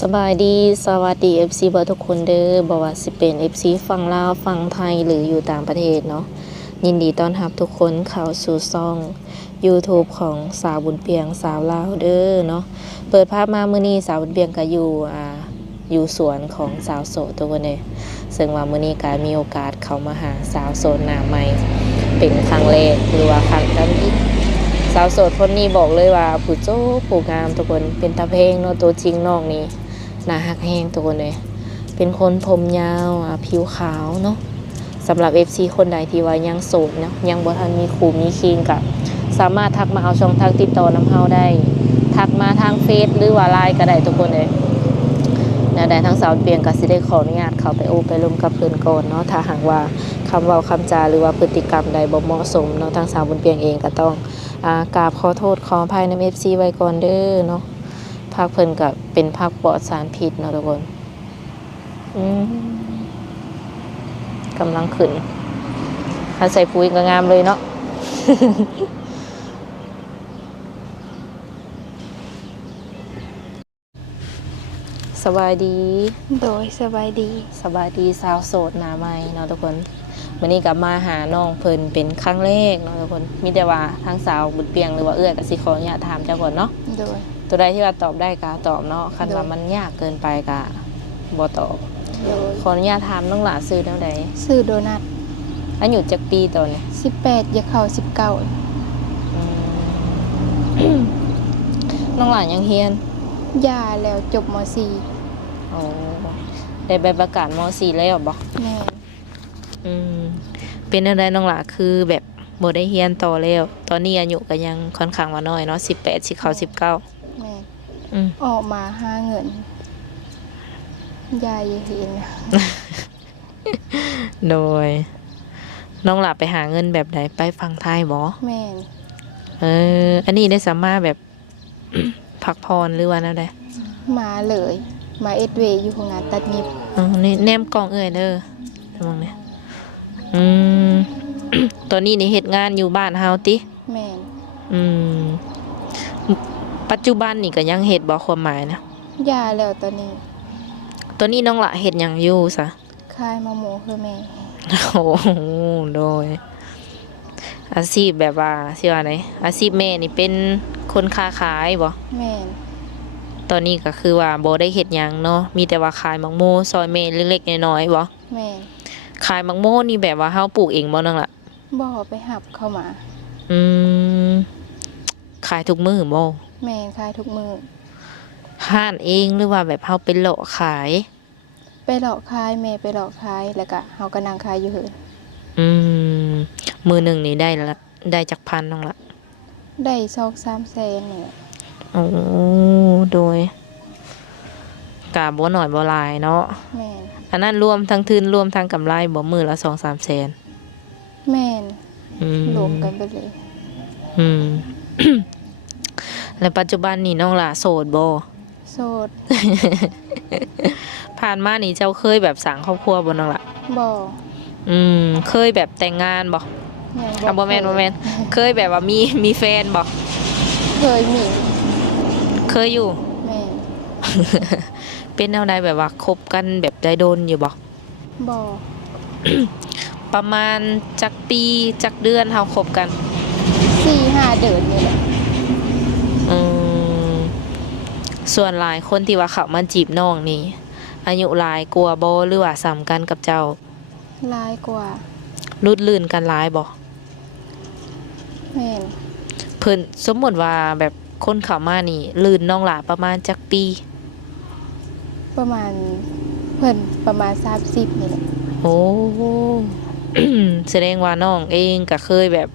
สบายดีสวัสดี FC เบอร์ทุกคนเด้อบ่ว่าสิเป็น FC ฝั่งลาวฝั่งไทยหรืออยู่ต่างประเทศเนาะยินดีต้อนรับทุกคนเข้าสู่ช่อง YouTube ของสาวบุญเปียงสาวลาวเด้อเนาะเปิดภาพมามื้อนี้สาวบุญเปียงก็อยู่สวนของสาวโสดตัวคนนี้ซึ่งว่ามื้อนี้ก็มีโอกาสเข้ามาหาสาวโสดหน้าใหม่เป็นครั้งแรกหรือว่าครั้งที่ สาวโสดคนนี้บอกเลยว่าผู้โจ้ผู้งามทุกคนเป็นตาเพลงเนาะตัวจริงน้องนี่หน้าหักแห้งทุกคนเลยเป็นคนผมยาวผิวขาวเนาะสำหรับ FC คนใดที่ว่ายังโสดเนาะยังบ่ทันมีคู่มีคิงก็สามารถทักมาเอาช่องทางติดต่อนำเฮาได้ทักมาทางเฟซหรือว่าไลน์ก็ได้ทุกคนเลยแล้วได้ทั้งสาวเปียงก็สิได้ขออนุญาตเข้าไปโอไปร่วมกับเพิ่นก่อนเนาะถ้าหากว่าคำเว้าคำจาหรือว่าพฤติกรรมใดบ่เหมาะสมเนาะทางสาวบุญเปียงเองก็ต้องกราบขอโทษขออภัยนำ FC ไว้ก่อนเด้อเนาะภาคเพิ่นก็เป็นภาคปลอดสารพิษเนาะทุกคนกำลังขึ้นถ้าใส่ปุ๋ยก็งามเลยเนาะ สบายดี โดยสบายดี สบายดีสาวโสดหน้าใหม่เนาะทุกคนวันนี้กลับมาหาน้องเพิ่นเป็นครั้งแรกเนาะทุกคนมีแต่ว่าทางสาวบุญเปียงหรือว่าเอื้อก็สิขออนุญาตถามเจ้าก่อนเนาะ โดย ตัวใดที่ว่าตอบได้ก็ตอบเนาะคันว่า โดย มันยากเกินไปก็บ่ตอบ โดย ขออนุญาตถามน้องหลาซื้อแนวใด ซื้อโดนัทอายุจักปีตอนนี้ 18อย่าเข้าอืม น้องหลานยังเฮียน 19ย่าแล้วจบม โอ้ได้ใบประกาศม .4 แล้วบ่ .4 แม่น อืมเป็นอะไรน้องหลาคือแบบบ่ได้เฮียนต่อแล้ว ตอนนี้อายุก็ยังค่อนข้างว่าน้อยเนาะ18สิเข้า19 แม่น อืม ออกมาหาเงินยายอย่าเห็น โดยน้องหลาไปหาเงินแบบใดไปฝั่งไทยบ่ แม่น อันนี้ได้สามารถแบบ พักพรหรือว่าแนวใด มาเลยมาเวอยู่ของงานตัดเย็บ นี่แนมกล่องเอ่ยเด้อระวังเนี่ยอืม ตอนนี้นี่เฮ็ดงานอยู่บ้านเฮาติ แม่น อืม ปัจจุบันนี่ก็ยังเฮ็ดบ่ความหมายนะ ย่าแล้วตอนนี้ ตอนนี้น้องละเฮ็ดหยังอยู่ซะ คายมะม่วงคือแม่ โอ้โหโดย อาชีพแบบว่าสิว่าไดอาชีพแม่นี่เป็นคนค้าขายบ่ แม่น ตอนนี้ก็คือว่าบ่ได้เฮ็ดหยังเนาะมีแต่ว่าขายมักโมซอยแม่เล็กๆน้อยๆบ่ แม่น ขายมักโมนี่แบบว่าเฮาปลูกเองบ่นั่นล่ะ บ่ไปหับเข้ามา อืมขายทุกมื้อบ่ แม่นขายทุกมื้อ ห้านเองหรือว่าแบบเฮาเป็นเลาะขาย ไปหลอกขายแม่ไปหลอกขายแล้วก็เฮาก็นั่งขายอยู่เหิน อืมมื้อหนึงนี่ได้จักพันน้องละ ได้2-3แสนนี่แหละ โอ้โดยกะบ่น้อยบ่หลายเนาะ แม่น อันนั้นรวมทั้งทุนรวมทั้งกำไรบ่มื้อละ 2-3 แสน แม่น อืม รวมกันไปเลย อืม แล้วปัจจุบันนี่น้องละโสดบ่ โสด ผ่านมานี่เจ้าเคยแบบสร้างครอบครัวบ่น้องละ บ่ เคยแบบแต่งงานบ่ ยัง บ่แม่นบ่แม่นเคยแบบว่ามีแฟนบ่ เคยมี เคยอยู่ แม่น เป็นแนวใดแบบว่าคบกันแบบได้โดนอยู่บ่ บ่ ประมาณจักปีจักเดือนเฮาคบกัน 4-5 เดือนนี่แหละ อืมส่วนหลายคนที่ว่าเขามาจีบน้องนี่ อายุหลายกว่าบ่หรือว่าซ้ำกันกับเจ้า หลายกว่า รุดลื่นกันหลายบ่ แม่น เพิ่นสมมุติว่าแบบคนเข้ามานี่ลื่นน้องหลาประมาณจักปี ประมาณเพิ่นประมาณ30นี่แหละ โอ้ แสดงว่าน้องเองก็เคยแบบ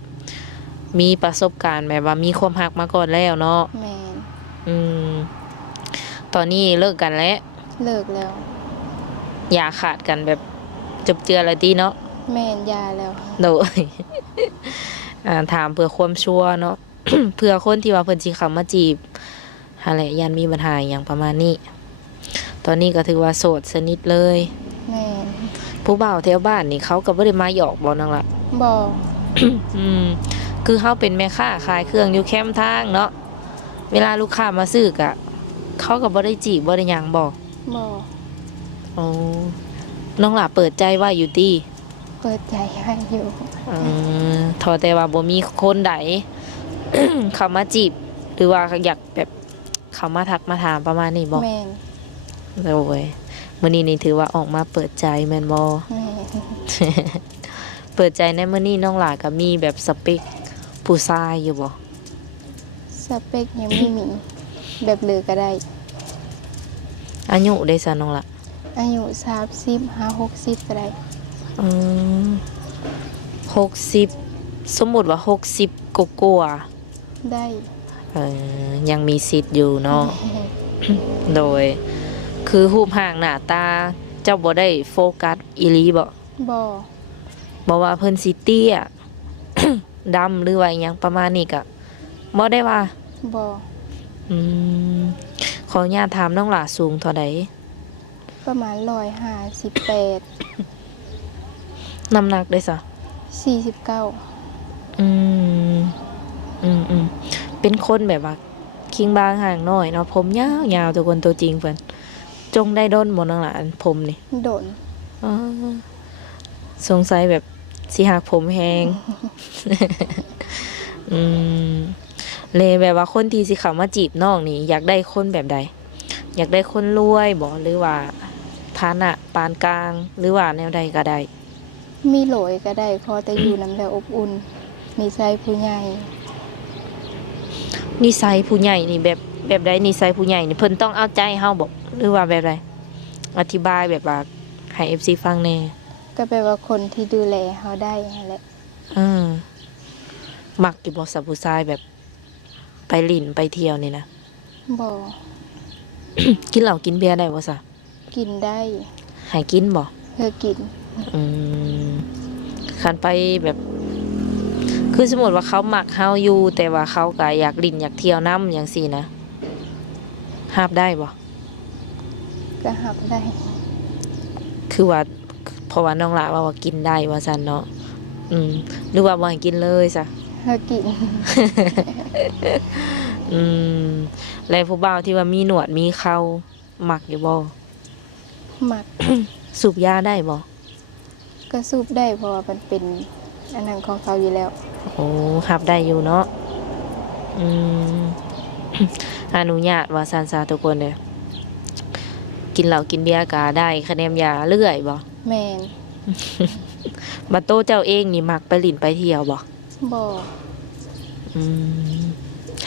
มีประสบการณ์แบบว่ามีความรักมาก่อนแล้วเนาะ แม่น อืม ตอนนี้เลิกกันแล้ว เลิกแล้ว อย่าขาดกันแบบจบเจือแล้วติเนาะ แม่นยาแล้ว โดย ถามเพื่อความชัวร์เนาะ เพื่อคนที่ว่าเพิ่นสิเข้ามาจีบหาแหละยันมีปัญหาอหย่างประมาณนี้ ตอนนี้ก็ถือว่าโสดสนิทเลย แม่น ผู้บ่าวแถวบ้านนี่เขาก็บ่ได้มาหยอกบ่นั่นล่ะ บ่ อืม คือเฮาเป็นแม่ค้าขายเครื่องอยู่แคมป์ทางเนาะ เวลาลูกค้ามาซื้อกะ เข เขาก็บ่ได้จีบบ่ได้หยังบ่ บ่ อ๋อน้องหล่ะเปิดใจว่าอยู่ติ เปิดใจให้อยู่ ทอแต่ว่าบ่มีคนใด เข้ามาจีบ หรือว่าอยากแบบเข้ามาทักมาถามประมาณนี้บ่ แม่น โอ้ยมื้อนี้นี่ถือว่าออกมาเปิดใจแม่นบ่ แม่น เปิดใจในมื้อนี้น้องหล่ะก็มีแบบสเปคผู้ชายอยู่บ่ สเปคยังไม่มี แบบเหลือก็ได้ อายุได้ซะน้องหล่ะ อายุ30 50 ก็ได้ อืม60 สมมุติว่า60กว่า ได้ ๆยังมีสิทธิ์อยู่เนาะ โดย คือรูปร่างหน้าตา เจ้าบ่ได้โฟกัสอีหลีบ่ บ่ บ่ว่าเพิ่นสิเตี้ย ดำหรือว่าอิหยังประมาณนี้ก็บ่ได้ว่า บ่ อืมขออนุญาตถามน้องหล่าสูงเท่าใด ประมาณ158 น้ำหนักได้ซะ 49 อืมเป็นคนแบบว่าคิงบางห่างน้อยเนาะผมยาวๆทุกคนตัวจริงเพิ่นจงได้ด้นบ่น้องหล่าอันผมนี่ โดน อ๋อสงสัยแบบสิหักผมแฮง อืมเลยแบบว่าคนที่สิเข้ามาจีบน้องนี่อยากได้คนแบบใด อยากได้คนรวยบ่หรือว่าฐานะปานกลาง หรือว่าแนวใดก็ได้ มีโหลยก็ได้ขอแต่อยู่นำแล้วอบอุ่นนิสัยผู้ใหญ่ นิสัยผู้ใหญ่นี่แบบใดนิสัยผู้ใหญ่นี่เพิ่นต้องเอาใจเฮาบ่หรือว่าแบบใดอธิบายแบบว่าให้ FC ฟังแหน่ ก็แปลว่าคนที่ดูแลเฮาได้นั่นแหละ มักอยู่บ่สับผู้ชายแบบไปลิ้นไปเที่ยวนี่นะ บ่ กินเหล้ากินเบียร์ได้บ่ซะ กินได้ ให้กินบ่ เพื่อกิน อืมคันไปแบบ คือสมมติว่าเขามักเฮาอยู่ แต่ว่าเขาก็อยากลิ้นอยากเที่ยวน้ำอย่างซี่นะห้ามได้บ่ ก็หับได้ คือว่าเพราะว่าน้องหลาว่ากินได้ว่าซั่นเนาะหรือว่าบ่ให้กินเลยซะ เพื่อกิน อืมแล้วผู้บ่าวที่ว่ามีหนวดมีเครามักอยู่บ่ หมัก สูบยาได้บ่ ก็สูบได้เพราะว่ามันเป็นอันนั้นของเขาอยู่แล้ว โอ้หับได้อยู่เนาะอืม อนุญาตว่าซั่นซะทุกคนเด้อกินเหล้ากินเบียร์ก็ได้คะแนนยาเรื่อยบ่ แม่น บัดโตเจ้าเองนี่มักไปลิ้นไปเที่ยวบ่ บ่ อืม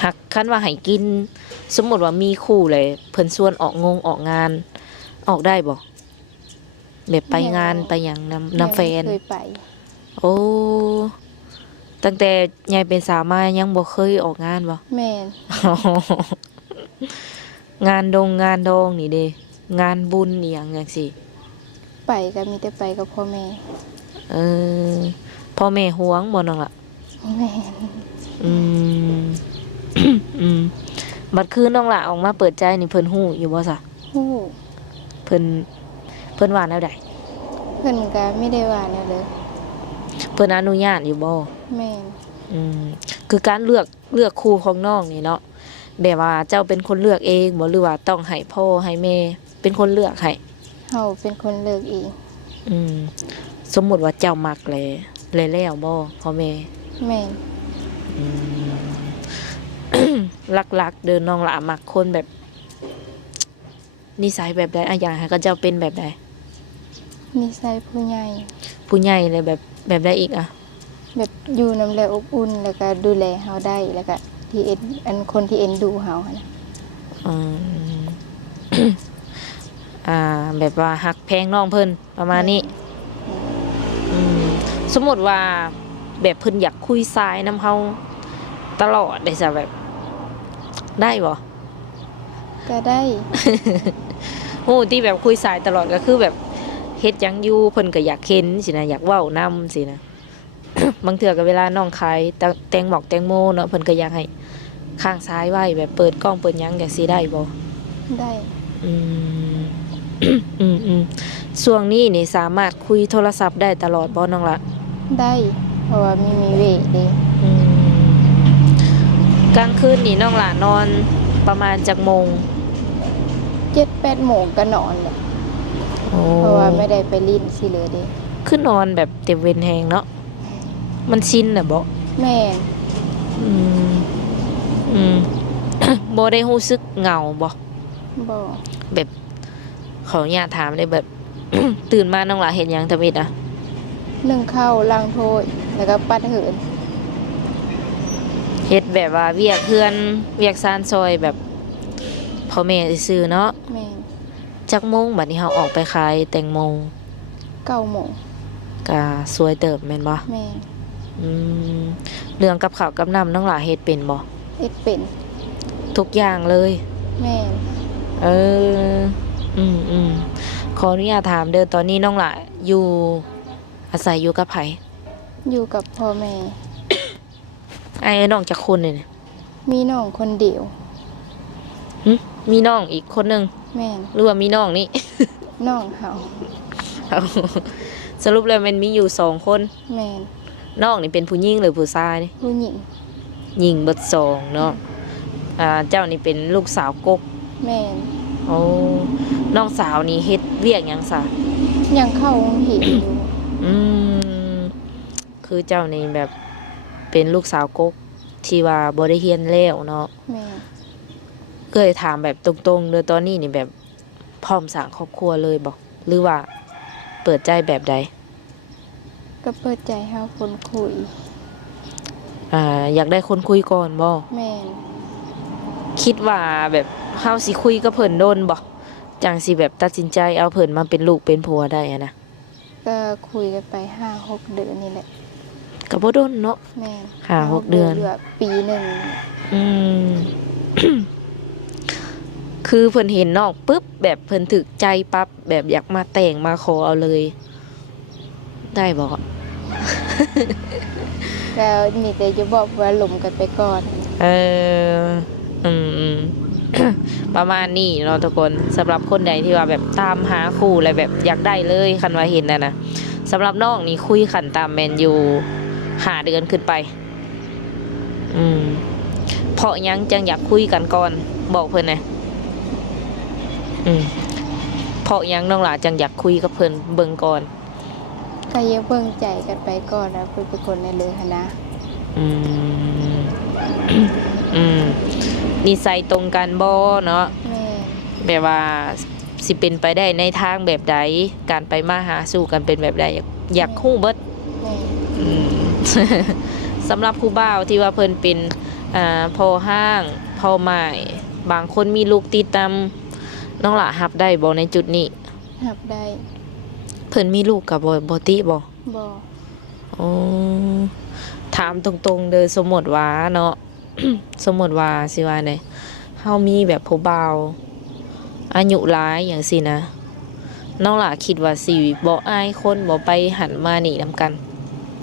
หักคันว่าให้กิน สมมุติว่ามีคู่เลยเพิ่นชวนออกงาน ออกได้บ่แบบไปงานไปหยังนำแฟน เคยไป โอ้ตั้งแต่ยายเป็นสาวมายังบ่เคยออกงานบ่ แม่น งานดองนี่เด้งานบุญอีหยังจังซี่ ไปก็มีแต่ไปกับพ่อแม่ เออพ่อแม่ห่วงบ่น้องล่ะ แม่น อืม อืมบัดคือน้องล่ะออกมาเปิดใจนี่เพิ่นฮู้อยู่บ่ซะ ฮู้ เพิ่นว่าแนวใด เพิ่นก็ไม่ได้ว่าแนวเลย เพิ่นอนุญาตอยู่บ่ แม่น คือการเลือกคู่ของน้องนี่เนาะแบบว่าเจ้าเป็นคนเลือกเองบ่หรือว่าต้องให้พ่อให้แม่เป็นคนเลือกให้ เฮาเป็นคนเลิกเอง อืมสมมุติว่าเจ้ามักแล้วบ่พ่อแม่ แม่น อืม หลักๆเดินน้องละมักคนแบบ นิสัยแบบใดอะอย่างให้ก็เจ้าเป็นแบบใด นิสัยผู้ใหญ่ ผู้ใหญ่เลยแบบใดอีกอ่ะ แบบอยู่นำแล้วอบอุ่นแล้วก็ดูแลเฮาได้แล้วก็ที่อันคนที่เอ็นดูเฮาหั่นน่ะ อืม แบบว่าหักแพงน้องเพิ่นประมาณนี้ สมมติว่าแบบเพิ่นอยากคุยสายน้ำเฮาตลอดได้ซะแบบ ได้บ่ ก็ได้ โอ้ที่แบบคุยสายตลอดก็คือแบบเฮ็ดหยังอยู่เพิ่นก็อยากเห็นสินะอยากเว้านํสินะ บางเทื่อก็เวลาน้องขายแตงโมเนาะเพิ่นก็อยากให้ข้างซ้ายไว้แบบเปิดกล้องเปิดหยังจังซี่ได้บ่ ได้ อืม ช่วงนี้นี่สามารถคุยโทรศัพท์ได้ตลอดบ่น้องละ ได้เพราะว่ามีเวทเด้ อืมกลางคืนนี่น้องละนอนประมาณจักโมง 7-8โมงก็นอนแหละ โอ้ เพราะว่าไม่ได้ไปลิ้นสิเหลือเด้ คือนอนแบบเต็มเวรแฮงเนาะมันชินน่ะบ่ แม่น อืมอืม บ่ได้รู้สึกเหงาบ่ บ่ แบบขออนุญาตถามได้แบบ ตื่นมาน้องหลาเห็นหยังทำอิดอ่ะ นึ่งข้าวล้างถ้วยแล้วก็ปัดเหิน เฮ็ดแบบว่าเวียกเพื่อนเวียกซานซอยแบบพ่อแม่ซื่อๆเนาะ แม่น จักโมงบัดนี้เฮาออกไปขายแตงโม 9โมง ก็สวยเติบแม่นบ่ แม่น อืมเรื่องกับข้าวกับน้ำน้องหลาเฮ็ดเป็นบ่ เฮ็ดเป็น ทุกอย่างเลย แม่น เออ อืมขออนุญาตถามเด้อตอนนี้น้องหลาอยู่อาศัยอยู่กับไผ อยู่กับพ่อแม่ ไอ้น้องจักคนนี่ มีน้องคนเดียว หึมีน้องอีกคนหนึง แม่น หรือว่ามีน้องนี่ น้องเฮา เอาสรุปแล้วมันมีอยู่2คน แม่น น้องนี่เป็นผู้หญิงหรือผู้ชายนี่ ผู้หญิง หญิงเบิดสองเนาะเจ้านี่เป็นลูกสาวกก แม่น โอ้น้องสาวนี่เฮ็ดเวียกหยังซะ ยังเข้าโรงเรียนอยู่ อืมคือเจ้านี่แบบเป็นลูกสาวกกที่ว่าบ่ได้เรียนแล้วเนาะ แม่น ก็เลยถามแบบตรงๆเลยตอนนี้นี่แบบพร้อมสร้างครอบครัวเลยบ่หรือว่าเปิดใจแบบใด ก็เปิดใจให้คนคุย อยากได้คนคุยก่อนบ่ แม่น คิดว่าแบบเฮาสิคุยกับเพิ่นโดนบ่จังสิแบบตัดสินใจเอาเพิ่นมาเป็นลูกเป็นผัวได้อะนะ ก็คุยกันไป5-6 เดือนนี่แหละ ก็บ่โดนเนาะ แม่น 5-6 เดือน หลืปีหนึ่ง อืม คือเพิ่นเห็นน้องปึ๊บแบบเพิ่นถึกใจปั๊บแบบอยากมาแต่งมาขอเอาเลย ได้บ่ ก็มีแต่จะบอกว่าหลมกันไปก่อน เออ อืม ประมาณนี้เนาะทุกคนสำหรับคนใดที่ว่าแบบตามหาคู่อะไรแบบอยากได้เลยคันว่าเห็นนะสำหรับน้องนี่คุยขันตามแมนยู5 เดือนขึ้นไป อืมเพราะยังจังอยากคุยกันก่อนบอกเพิ่นนะเพราะยังน้องหลาจังอยากคุยกับเพิ่นเบิ่งก่อน ก็อย่าเบิ่งใจกันไปก่อนนะเพิ่นเป็นคนในเรือหั้นนะ อืม อืมนิสัยตรงกันบ่เนาะ แม่ แบบว่าสิเป็นไปได้ในทางแบบใดการไปมาหาสู่กันเป็นแบบใดอยากฮู้เบิด แม่ อืม สำหรับผู้บ่าวที่ว่าเพิ่นเป็นพ่อห้างพ่อใหม่บางคนมีลูกติดตามน้องหล่ะรับได้บ่ในจุดนี้ รับได้ เพิ่นมีลูกกับบ่ติบ่ บ่ อ๋อถามตรงๆเด้อสมมุติว่าเนาะ สมมุติว่าสิว่าไดเฮามีแบบผู้บ่าวอายุหลายอย่างสินะน้องหล่ะคิดว่าสิบ่อายคนบ่ไปหันมานี่นำกัน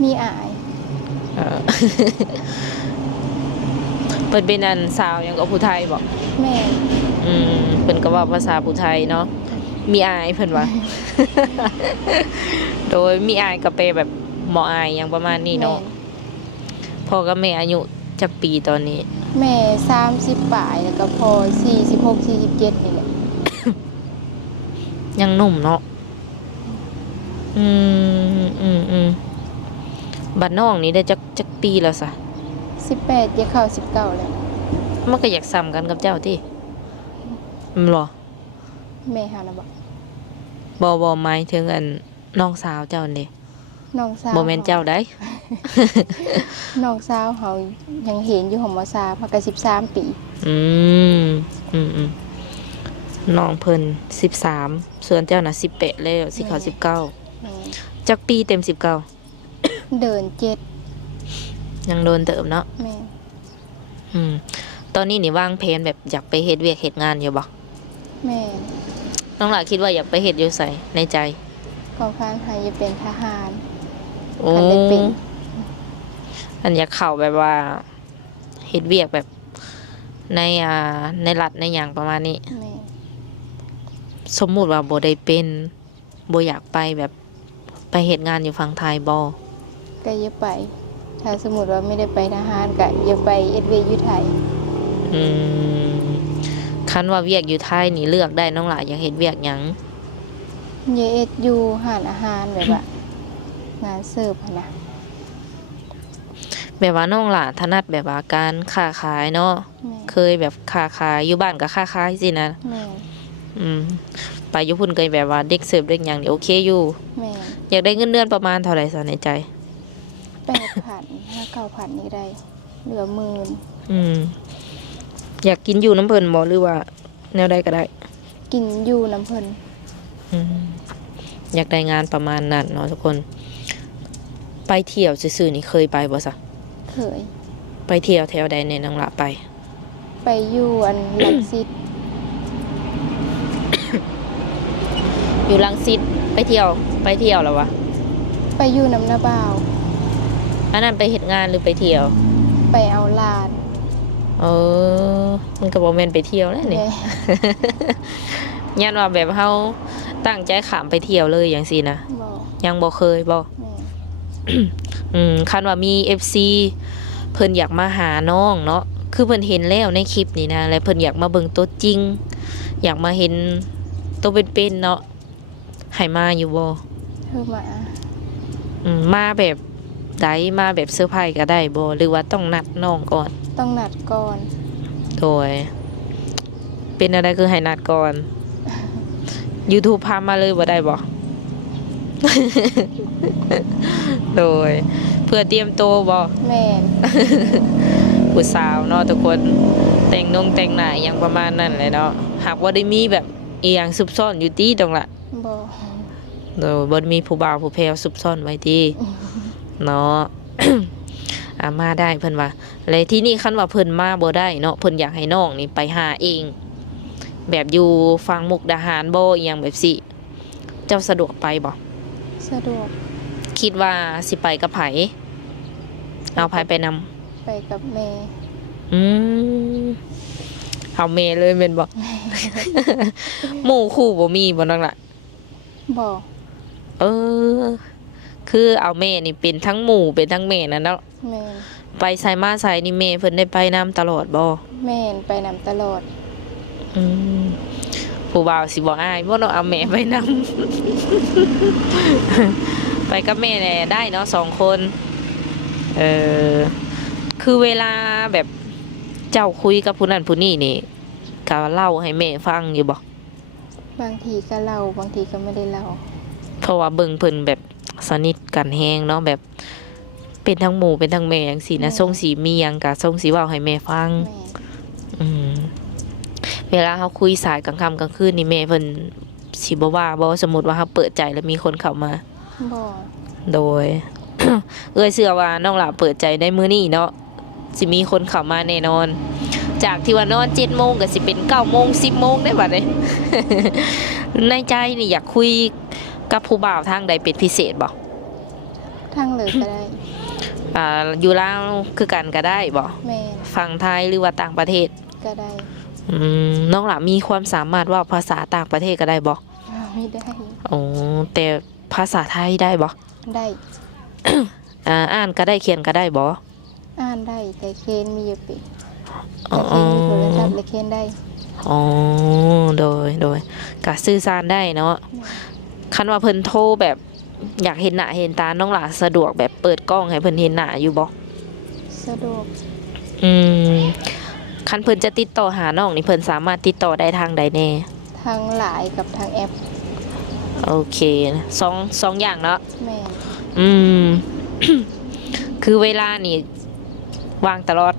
มีอาย เออ เพิ่นเป็นอันสาวหยังก็ผู้ไทยบ่ แม่ เพิ่นก็เว้าภาษาผู้ไทยเนาะมีอายเพิ่นว่า โดยมีอายก็ไปแบบบ่อายหยังประมาณนี้เนาะพ่อกับแม่อายุจักปีตอนนี้ แม่30ปลายแล้วก็พอ46-47นี่แหละ ยังหนุ่มเนาะบัดน้องนี่ได้จักปีแล้วซะ 18จะเข้า19แล้ว มันก็อยากซ้ำกันกับเจ้าติมันบ่ แม่หานะบ่ บ่หมายถึงอันน้องสาวเจ้านี่ น้องสาว บ่แม่นเจ้าได้ น้องสาวเฮายังเห็นอยู่ของมสามก็13ปี อืมน้องเพิ่น13ส่วนเจ้าน่ะ18แล้วสิเข้า19 แม่ จักปีเต็ม19 เดินยังโดนเติมเนาะ 7แม่ ตอนนี้นี่วางแผนแบบอยากไปเฮ็ดเวียกเฮ็ดงานอยู่บ่ แม่ น้องหล่ะคิดว่าอยากไปเฮ็ดอยู่ไสในใจ ก็พันหาจะเป็นทหาร โอ้ คันได้เป็น อันอยากเข้าแบบว่าเฮ็ดเวียกแบบในในรัฐในหยังประมาณนี้ แม่ สมมุติว่าบ่ได้เป็นบ่อยากไปแบบไปเฮ็ดงานอยู่ฝั่งไทยบ่ ก็อย่าไป ถ้าสมมุติว่าไม่ได้ไปทหารก็อย่าไปเอ็ดเวย์อยู่ไทย อืมคั คันว่าเวียกอยู่ไทยนี่เลือกได้น้องหล่ะอยากเฮ็ดเวียกหยัง เยเอ็ดอยู่หานอาหารแบบว่างานเสิร์ฟหั้นนะ แบบว่าน้องหล่ะถนัดแบบว่าการค้าขายเนาะ แม่ เคยแบบค้าขายอยู่บ้านก็ค้าขายสินะ แม่ ไปอยู่พุ่นเคยแบบว่าเด็กเสิร์ฟเด็กหยังนี่โอเคอยู่ แม่ อยากได้เงินเดือนประมาณเท่าไหร่ซะในใจ 8,000 5,000 นี่ได้เหลือหมื่น อืมอยากกินอยู่น้ำเพิ่นบ่หรือว่าแนวใดก็ได้ กินอยู่น้ำเพิ่น อืมอยากได้งานประมาณนั้นเนาะทุกคน ไปเที่ยวซื่อๆนี่เคยไปบ่ซะ เคย ไปเที่ยวแถวใดในน้องหละไป ไปอยู่อันลังสิต อยู่รังสิตไปเที่ยวแล้ววะ ไปอยู่น้ำนาบ่าว อันนั้นไปเฮ็ดงานหรือไปเที่ยว ไปเอาหลาน เออมันก็บ่แม่นไปเที่ยวแล้วนี่ แม่ ยันว่าแบบเฮาตั้งใจขามไปเที่ยวเลยอย่างซี่นะ บอก ยังบ่เคยบ่ แม่ คันว่ามี FC เพิ่นอยากมาหาน้องเนาะคือเพิ่นเห็นแล้วในคลิปนี่นะแล้วเพิ่นอยากมาเบิ่งตัวจริง อยากมาเห็นตัวเป็นๆเนาะให้มาอยู่บ่ เธอมา มาแบบใดมาแบบเซอร์ไพรส์ก็ได้บ่หรือว่าต้องนัดน้องก่อน ต้องนัดก่อน โดยเป็นอะไรคือให้นัดก่อน YouTube พามาเลยบ่ได้บ่ โดยเพื่อเตรียมตัวบ่ แม่น ผู้สาวเนาะทุกคนแต่งหน้าอหยังประมาณนั้นเลยเนาะหากว่าได้มีแบบอีหยังซุบซ่อนอยู่ตีตรงละ บอก โดยบ่ได้มีผู้บ่าวผู้แพรวซุบซ่อนไว้ตีเนาะ มาได้เพิ่นว่าแล้วที่นี่คันว่าเพิ่นมาบ่ได้เนาะเพิ่นอยากให้น้องนี่ไปหาเอง แบบอยู่ฟังมุกดาหารบ่อีหยังแบบสิเจ้าสะดวกไปบ่ สะดวก คิดว่าสิไปกับไผเอาไผไปนำ ไปกับแม่ เอาเมเลยแม่นบ่ หมู่คู่บ่มีบ่นั่นล่ะ บอก เออ คือเอาแม่นี่เป็นทั้งหมู่เป็นทั้งแม่นั่นเนาะ แม่น ไปไสมาไสนี่แม่เพิ่นได้ไปนำตลอดบ่ แม่นไปนำตลอด อืมผู้บ่าวสิบ่อายบ่เนาะเอาแม่ไปนำ ไปกับแม่แน่ได้เนาะ2 คนเออคือเวลาแบบเจ้าคุยกับผู้นั้นผู้นี้นี่ก็เล่าให้แม่ฟังอยู่บ่ บางทีก็เล่าบางทีก็ไม่ได้เล่า เพราะว่าเบิ่งเพิ่นแบบสนิทกันแฮงเนาะแบบเป็นทั้งหมู่เป็นทั้งแม่จังซี่นะทรงสีมีหยังก็ทรงสิเว้าให้แม่ฟัง แม่ อืมเวลาเฮาคุยสายกลางค่ำกลางคืนนี่แม่เพิ่นสิบ่ว่าบ่สมมุติว่าเฮาเปิดใจแล้วมีคนเข้ามา บอก โดย เอ้ยเชื่อว่าน้องหลาเปิดใจได้มื้อนี้เนาะสิมีคนเข้ามาแน่นอน จากที่ว่านอน7 โมงก็สิเป็น9 โมง10 โมงได้บัดนี้ ในใจนี่อยากคุยกับผู้บ่าวทางใดเป็นพิเศษบ่ ทั้งเลยก็ได้ อยู่ลาวคือกันก็ได้บ่ แม่น ฝั่งไทยหรือว่าต่างประเทศ ก็ได้ น้องหลามีความสามารถเว่าภาษาต่างประเทศก็ได้บ่ ไม่ได้ อ๋อแต่ภาษาไทยได้บ่ ได้ อ่านก็ได้เขียนก็ได้บ่ อ่านได้แต่เคนมีอยู่ปี อ๋ แต่ อ เคนมีโทรศัพท์และเคนได้ อ๋อโดยก็สื่อสารได้เนาะคันว่าเพิ่นโทรแบบอยากเห็นหน้าเห็นตาน้องหลาสะดวกแบบเปิดกล้องให้เพิ่นเห็นหน้าอยู่บ่ สะดวก อืมคันเพิ่นจะติดต่อหาน้องนี่เพิ่นสามารถติดต่อได้ทางใดแน่ ทางหลายกับทางแอป โอเคสองอย่างเนาะ แม่น อืม คือเวลานี่ว่างตลอด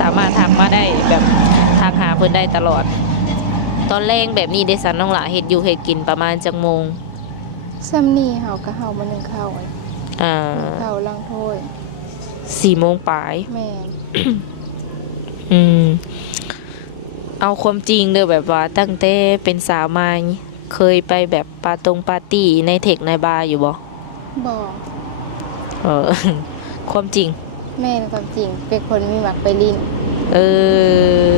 สามารถทักมาได้แบบทักหาเพิ่นได้ตลอด ตอนแรงแบบนี้ได้สันน้องหละเฮ็ดอยู่เฮ็ดกินประมาณจังโมง ซ้ำนี่เฮาก็เฮามา1ข้าว อ่า ข้าวลังถ้วย 4 โมงปลาย แม่น อืม เอาความจริงเด้อแบบว่าตั้งแต่เป็นสาวมาเคยไปแบบปาร์ตี้ในเทคในบาร์อยู่บ่ บอก เออ ความจริง แม่นความจริงเป็นคนมีหมักไปลิ้น เออ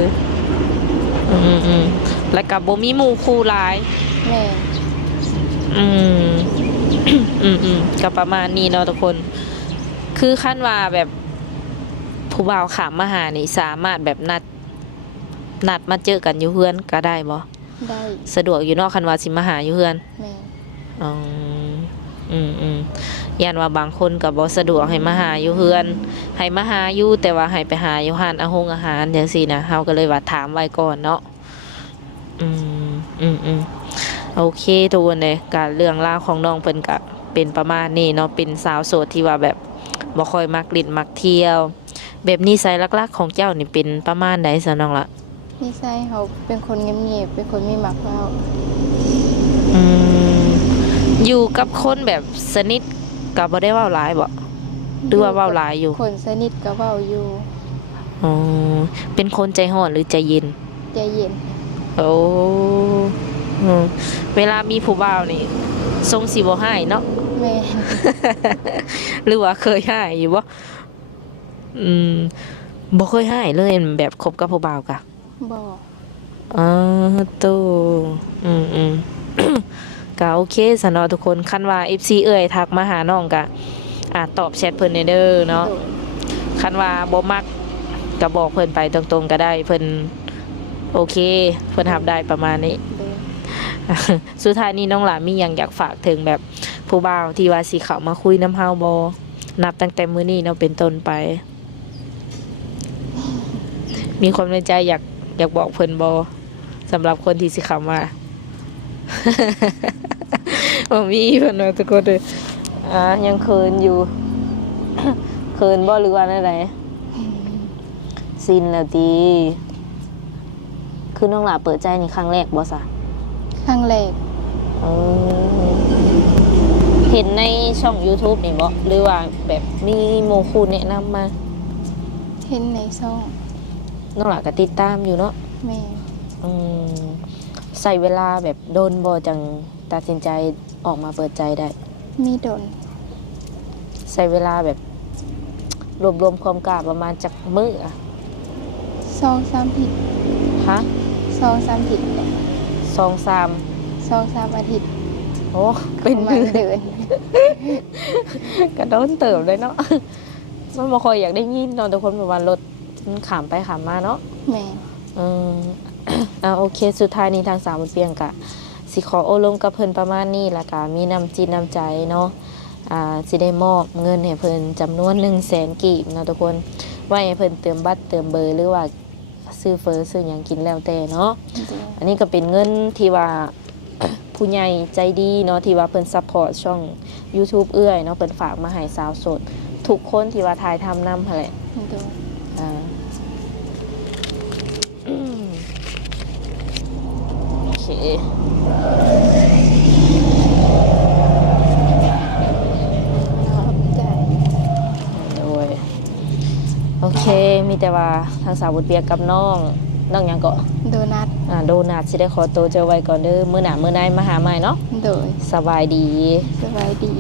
แล้วก็บ่มีหมู่คู่หลาย แม่น อืม ก็ประมาณนี้เนาะทุกคน คือขั้นว่าแบบผู้บ่าวขามมาหานี่สามารถแบบนัด นัดมาเจอกันอยู่เฮือนก็ได้บ่ ได้ สะดวกอยู่เนอกคันว่าสิมาหาอยู่เฮือน แม่ อ๋อย่านว่าบางคนก็บ่สะดวกให้มาหาอยู่เฮือน ให้มาหาอยู่แต่ว่าให้ไปหาอยู่ร้านอาหารจังซี่นะเฮาก็เลยว่าถามไว้ก่อนเนาะโอเคทุกคนเลยการเรื่องราวของน้องเพิ่นก็เป็นประมาณนี้เนาะเป็นสาวโสดที่ว่าแบบบ่ค่อยมักลิ้นมักเที่ยว แบบนิสัยหลักๆของเจ้านี่เป็นประมาณใดซะน้องละ นิสัยเขาเป็นคนเงียบๆเป็นคนไม่มักเว้า อืมอยู่กับคนแบบสนิทก็บ่ได้เว้าหลายบ่หรือว่าเว้าหลายอยู่ คนสนิทก็เว้าอยู่ อ๋อเป็นคนใจร้อนหรือใจเย็น ใจเย็น โอ้อืมเวลามีผู้บ่าวนี่ทรงสิบ่ให้เนาะ แม่ หรือว่าเคยให้อยู่บ่บ่เคยให้เลยแบบคบกับผู้บ่าวกะ บ่ อ๋อตู้ก็โอเคสำหรับทุกคนคันว่า FC เอ่ยทักมาหาน้องกะตอบแชทเพิ่นเด้อเนาะ โดย คันว่าบ่มักก็บอกเพิ่นไปตรงๆก็ได้เพิ่นโอเคเพิ่นรับได้ประมาณนี้ โดย สุดท้ายนี้น้องหลามีหยังอยากฝากถึงแบบผู้บ่าวที่ว่าสิเข้ามาคุยนำเฮาบ่นับตั้งแต่มื้อนี้เนาะเป็นต้นไป มีความในใจอยากบอกเพิ่นบ่สำหรับคนที่สิเข้ามา บ่มีเพิ่นว่าทุกคนเด้อยังเขินอยู่ เขินบ่หรือว่าอะไรสิ้นแล้วติคือน้องหลาเปิดใจนี่ครั้งแรกบ่ซะ ครั้งแรก อ๋อเห็นในช่อง YouTube นี่บ่หรือว่าแบบมีโมคูแนะนำมา เห็นในซ่อง น้องหลาก็ติดตามอยู่เนาะ แม่ อืมใส่เวลาแบบโดนบ่จังตัดสินใจออกมาเปิดใจได้ มีดน ใส่เวลาแบบรวมความกล้าประมาณจักมื้ออะ 2-3 ผิด ฮะ 2-3 ผิด 2-3 2-3 อาทิตย์ โอ้เป็น ประมาณเดือน กระโดนเติบเลยเนาะ มันบ่ค่อยอยากได้ยินเนาะทุกคนประมาณรถมันขามไปขามมาเนาะ แม่ อืม โอเคสุดท้ายนี้ทางสาวบุญเปียงกะสิขอโอลมกับเพิ่นประมาณนี้ละกะมีน้ำจิตน้ำใจเนาะสิได้มอบเงินให้เพิ่นจำนวน100,000 กีบเนาะทุกคนไว้ให้เพิ่นเติมบัตรเติมเบอร์หรือว่าซื้อเฟอซื้อหยังกินแล้วแต่เนาะ โดย อันนี้ก็เป็นเงินที่ว่า ผู้ใหญ่ใจดีเนาะที่ว่าเพิ่นซัพพอร์ตช่อง YouTube เอื้อยเนาะเพิ่นฝากมาให้สาวโสดทุกคนที่ว่าถ่ายทำนำหั่นแหละ โดย อ่าโอเค ขอบใจ โดยโอเค มีแต่ว่าทางสาวบุญเปียกกับน้องหยังก็ โดนัท โดนัทสิได้ขอตัวเจอไว้ก่อนเด้อมื้อหน้ามื้อใดมาหาใหม่เนาะ โดย สบายดี สบายดี